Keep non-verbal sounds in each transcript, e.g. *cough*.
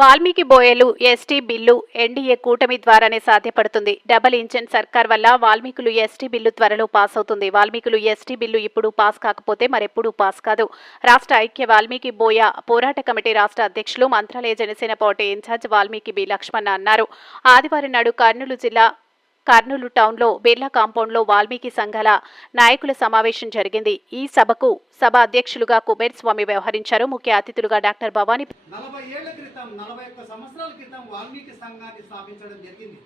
వాల్మీకి బోయలు ST bill NDA కూటమి ద్వారానే సాధ్యపడుతుంది. డబల్ ఇంజన్ సర్కార్ వల్ల వాల్మీకులు ఎస్టీ బిల్లు త్వరలో పాస్ అవుతుంది. వాల్మీకులు ఎస్టీ బిల్లు ఇప్పుడు పాస్ కాకపోతే మరెప్పుడూ పాస్ కాదు. రాష్ట్ర ఐక్య వాల్మీకి బోయ పోరాట కమిటీ రాష్ట్ర అధ్యక్షులు Mantralaya Janasena party incharge Valmiki B Lakshmana అన్నారు. ఆదివారం నాడు కర్నూలు జిల్లా కర్నూలు టౌన్లో బిర్లా కాంపౌండ్లో వాల్మీకి సంఘాల నాయకుల సమావేశం జరిగింది. ఈ సభకు సభ అధ్యక్షులుగా కుబేర్ స్వామి వ్యవహరించారు. ముఖ్య అతిథులుగా డాక్టర్ భవానీ నలభై ఏళ్ళ క్రితం నలభై ఒక్క సంవత్సరాల క్రితం వాల్మీకి సంఘాన్ని స్థాపించడం జరిగింది.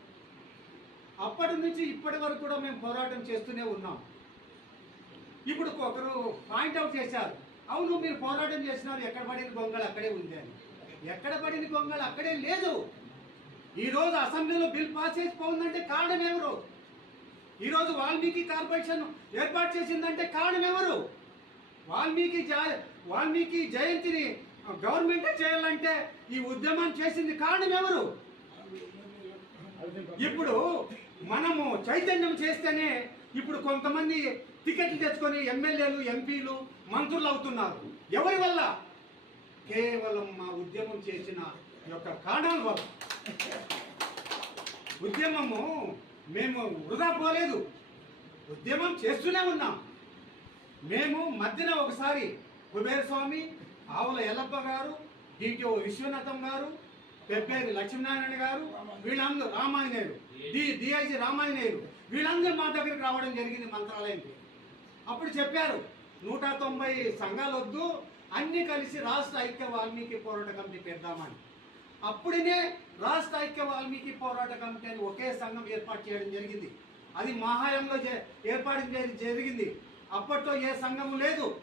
అప్పటి నుంచి ఇప్పటి వరకు కూడా మేము పోరాటం చేస్తూనే ఉన్నాం. ఇప్పుడు ఒకరు పాయింట్అవుట్ చేశారు. అవును మీరు పోరాటం చేసినారు. ఎక్కడ పడిన గొంగళ? అక్కడే ఉంది అని. ఎక్కడ పడిన గొంగళ? అక్కడే లేదు. ఈ రోజు అసెంబ్లీలో బిల్ పాస్ చేసిపోయిందంటే కారణం ఎవరు? ఈరోజు వాల్మీకి కార్పొరేషన్ ఏర్పాటు చేసిందంటే కారణం ఎవరు? వాల్మీకి జ- వాల్మీకి జయంతిని గవర్నమెంట్ చేయాలంటే ఈ ఉద్యమం చేసింది కారణం ఎవరు? ఇప్పుడు మనము చైతన్యం చేస్తేనే ఇప్పుడు కొంతమంది టికెట్లు తెచ్చుకొని ఎమ్మెల్యేలు ఎంపీలు మంత్రులు అవుతున్నారు. ఎవరి వల్ల? కేవలం మా ఉద్యమం చేసిన యొక్క కారణాల వల్ల. ఉద్యమము మేము వృధా పోలేదు. ఉద్యమం చేస్తూనే ఉన్నాం. మేము మధ్యన ఒకసారి కుబేరస్వామి ఆవుల ఎల్లప్ప గారు డిటిఓ విశ్వనాథం గారు పెబ్బేరి లక్ష్మీనారాయణ గారు వీళ్ళందరూ రామాయణేయులు. D DIG రామాయణేయులు. వీళ్ళందరూ మా దగ్గరికి రావడం జరిగింది మంత్రాలయంకి అప్పుడు చెప్పారు నూట తొంభై సంఘాలు వద్దు అన్నీ కలిసి రాష్ట్ర ఐక్య వాల్మీకి పోరాట కమిటీ పెడదామని. అప్పుడనే రాష్ట్ర ఐక్య వాల్మీకి పోరాట కమిటీ అని ఒకే సంఘం ఏర్పాటు చేయడం జరిగింది. అది మహాయంలో ఏర్పాటు చేయడం జరిగింది. అప్పట్లో ఏ సంఘము లేదు.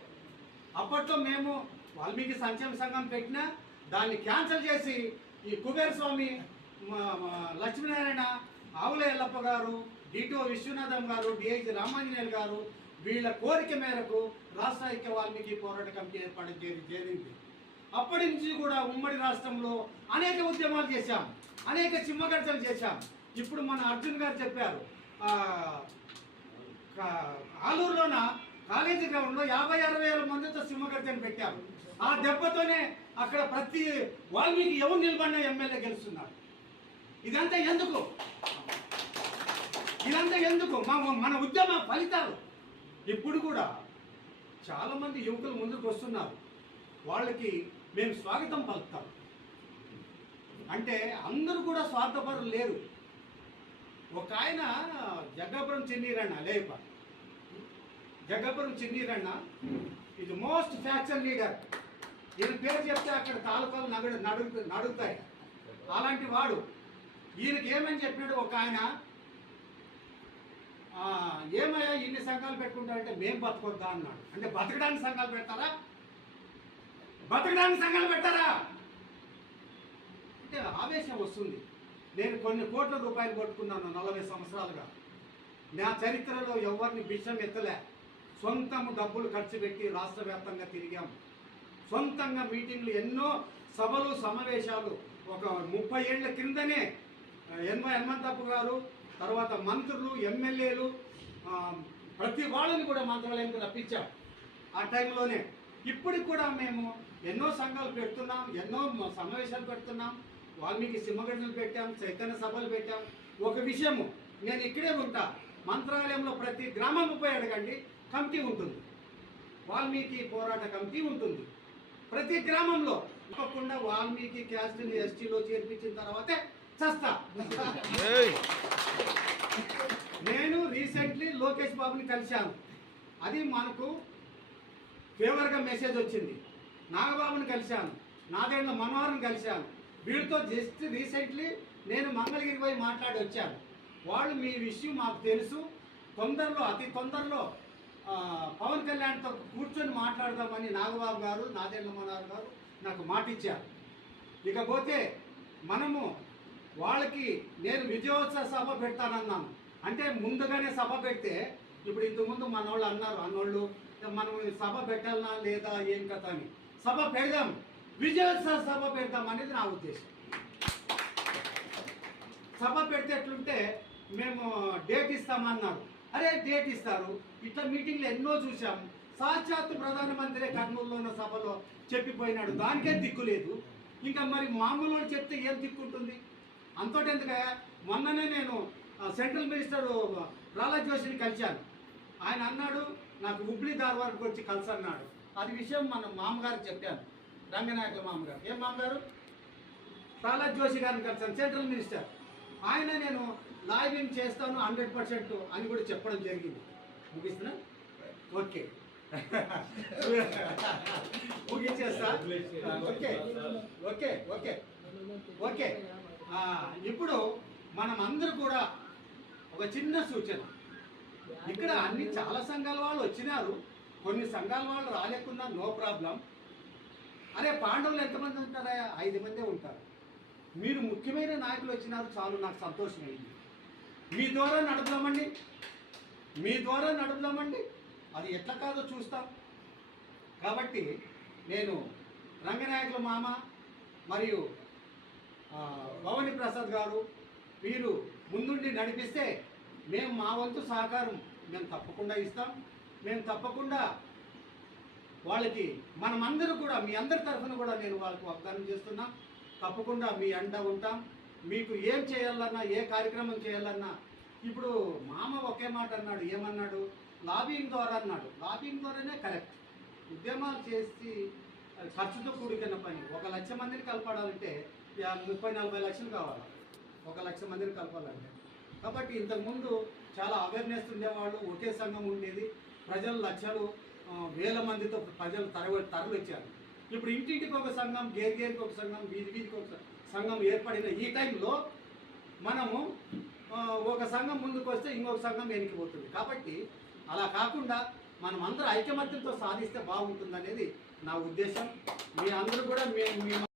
అప్పట్లో మేము వాల్మీకి సంక్షేమ సంఘం పెట్టినా దాన్ని క్యాన్సిల్ చేసి ఈ కుబేర స్వామి మా- లక్ష్మీనారాయణ ఆవుల ఎల్లప్ప గారు డిటో విశ్వనాథం గారు డిఐజీ రామాంజనేయులు గారు వీళ్ళ కోరిక మేరకు రాష్ట్ర ఐక్య వాల్మీకి పోరాట కమిటీ ఏర్పాటు చేయడం జరిగింది. అప్పటి నుంచి కూడా ఉమ్మడి రాష్ట్రంలో అనేక ఉద్యమాలు చేశాం అనేక సింహగర్జనలు చేశాం. ఇప్పుడు మన అర్జున్ గారు చెప్పారు ఆలూరులోన కాలేజీ గ్రౌండ్లో యాభై అరవై వేల మందితో సింహగర్జను పెట్టారు. ఆ దెబ్బతోనే అక్కడ ప్రతి వాల్మీకి ఎవరు నిలబడిన ఎమ్మెల్యే గెలుస్తున్నారు. ఇదంతా ఎందుకు? ఇదంతా ఎందుకు? మా- మన ఉద్యమ ఫలితాలు. ఇప్పుడు కూడా చాలామంది యువకులు ముందుకు వస్తున్నారు. వాళ్ళకి మేము స్వాగతం పలుకుతాం. అంటే అందరూ కూడా స్వార్థపరులు లేరు. ఒక ఆయన జగ్గాపురం చిన్నీరన్న లేప జగ్గాపురం చిన్నీరన్న ఇది మోస్ట్ ఫ్యాక్షన్ లీడర్ ఈయన పేరు చెప్తే అక్కడ తాలూకాలు నగడు నడుగు నడుగుతాయి. అలాంటి వాడు. ఈయనకి ఏమని చెప్పినాడు ఒక ఆయన ఏమయ్యా ఇన్ని సంఘాలు పెట్టుకుంటారంటే మేము బతకొద్దా అన్నాడు. అంటే బతకడానికి సంఘాలు పెడతారా? బతకడానికి సంఘాలు పెడతారా అంటే ఆవేశం వస్తుంది. నేను కొన్ని కోట్ల రూపాయలు కొట్టుకున్నాను నలభై సంవత్సరాలుగా. నా చరిత్రలో ఎవరిని బిషం ఎత్తలే. సొంతము డబ్బులు ఖర్చు పెట్టి రాష్ట్ర వ్యాప్తంగా తిరిగాము సొంతంగా మీటింగ్లు ఎన్నో సభలు సమావేశాలు. ఒక ముప్పై ఏళ్ళ క్రిందనే ఎన్వై హనుమంతప్ప గారు తర్వాత మంత్రులు ఎమ్మెల్యేలు ప్రతి వాళ్ళని కూడా మంత్రాలయానికి రప్పించాం. ఆ టైంలోనే ఇప్పటికి కూడా మేము ఎన్నో సంఘాలు పెడుతున్నాం ఎన్నో సమావేశాలు పెడుతున్నాం వాల్మీకి సింహగడ్డలు పెట్టాం చైతన్య సభలు పెట్టాం. ఒక విషయము నేను ఇక్కడే ఉంటా మంత్రాలయంలో ప్రతి గ్రామం పోయి అడగండి కమిటీ ఉంటుంది. వాల్మీకి పోరాట కమిటీ ఉంటుంది. ప్రతి గ్రామంలో తప్పకుండా వాల్మీకి క్యాస్ట్ని ఎస్టీలో చేర్పించిన తర్వాతే చస్తా. నేను రీసెంట్లీ లోకేష్ బాబుని కలిశాను. అది మనకు ఫేవర్గా మెసేజ్ వచ్చింది. నాగబాబుని కలిశాను. నాదేళ్ళ మనోహర్ని కలిశాను. వీళ్ళతో జస్ట్ రీసెంట్లీ నేను మంగళగిరి పోయి మాట్లాడి వచ్చాను. వాళ్ళు మీ విషయం మాకు తెలుసు. తొందరలో అతి తొందరలో పవన్ కళ్యాణ్తో కూర్చొని మాట్లాడదామని నాగబాబు గారు నాదేళ్ళ మనోహర్ గారు నాకు మాట ఇచ్చారు. ఇకపోతే మనము వాళ్ళకి నేను విజయోత్సవ సభ పెడతానన్నాను. అంటే ముందుగానే సభ పెడితే ఇప్పుడు ఇంతకుముందు మన వాళ్ళు అన్నారు అన్నోళ్ళు మనం సభ పెట్టాలనా లేదా ఏం కథ అని. సభ పెడదాం. విజయోత్సవ సభ పెడదాం అనేది నా ఉద్దేశం. సభ పెడితే ఎట్లుంటే మేము డేట్ ఇస్తామన్నారు. అరే డేట్ ఇస్తారు. ఇట్లా మీటింగ్లు ఎన్నో చూసాం సాక్షాత్తు ప్రధానమంత్రి కర్నూలులో ఉన్న సభలో చెప్పిపోయినాడు. దానికే దిక్కు లేదు. ఇంకా మరి మామూలు చెప్తే ఏం దిక్కుంటుంది అంతటి ఎందుకయ్యా? మొన్ననే నేను సెంట్రల్ మినిస్టర్ ప్రహ్లాద్ జోషిని కలిశాను. ఆయన అన్నాడు నాకు హుబ్లీ ధార్వాడ్కి వచ్చి కలిసన్నాడు. అది విషయం మన మామగారికి చెప్పాను రంగనాయకుల మామగారు. ఏం మామగారు? ప్రహ్లాద్ జోషి గారిని కలిసాను సెంట్రల్ మినిస్టర్. ఆయన నేను లాగిన్ చేస్తాను హండ్రెడ్ పర్సెంట్ అని కూడా చెప్పడం జరిగింది. ముగిస్తున్నా? Okay. *laughs* ముగించేస్తా? Okay. Okay. Okay. Okay. ఇప్పుడు మనం అందరూ కూడా ఒక చిన్న సూచన. ఇక్కడ అన్ని చాలా సంఘాల వాళ్ళు వచ్చినారు. కొన్ని సంఘాల వాళ్ళు రాలేకున్నా నో ప్రాబ్లం అరే పాండవులు ఎంతమంది ఉంటారా? ఐదు మందే ఉంటారు. మీరు ముఖ్యమైన నాయకులు వచ్చినారు చాలు నాకు సంతోషమైంది మీ ద్వారా నడుపుదామండి. మీ ద్వారా నడుపుదామండి. అది ఎట్లా కాదో చూస్తాం. కాబట్టి నేను రంగనాయకుల మామ మరియు భవని ప్రసాద్ గారు వీరు ముందుండి నడిపిస్తే మేము మా వంతు సహకారం మేము తప్పకుండా ఇస్తాం. మేము తప్పకుండా వాళ్ళకి మనమందరూ కూడా మీ అందరి తరఫున కూడా నేను వాళ్ళకి వాగ్దానం చేస్తున్నా. తప్పకుండా మీ అండ ఉంటాం. మీకు ఏం చేయాలన్నా ఏ కార్యక్రమం చేయాలన్నా ఇప్పుడు మామ ఒకే మాట అన్నాడు ఏమన్నాడు? లాబింగ్ ద్వారా అన్నాడు. లాబింగ్ ద్వారానే కరెక్ట్. ఉద్యమాలు చేసి అది ఖర్చుతో కూడుకున్న పని. ఒక లక్ష మందిని కలపడాలంటే ముప్పై నలభై లక్షలు కావాలి. ఒక లక్ష మందిని కలపాలంటే. కాబట్టి ఇంతకుముందు చాలా అవేర్నెస్ ఉండేవాళ్ళు ఒకే సంఘం ఉండేది. ప్రజలు లక్షలు వేల మందితో ప్రజలు తరవ తరలి ఇప్పుడు ఇంటింటికి ఒక సంఘం గేర్ గేర్కి ఒక సంఘం వీధి వీధికి ఒక సంఘం ఏర్పడిన ఈ టైంలో మనము ఒక సంఘం ముందుకు వస్తే ఇంకొక సంఘం వెనికిపోతుంది కాబట్టి అలా కాకుండా మనం అందరూ ఐకమత్యంతో సాధిస్తే బాగుంటుంది అనేది నా ఉద్దేశం. మీ అందరూ కూడా మేము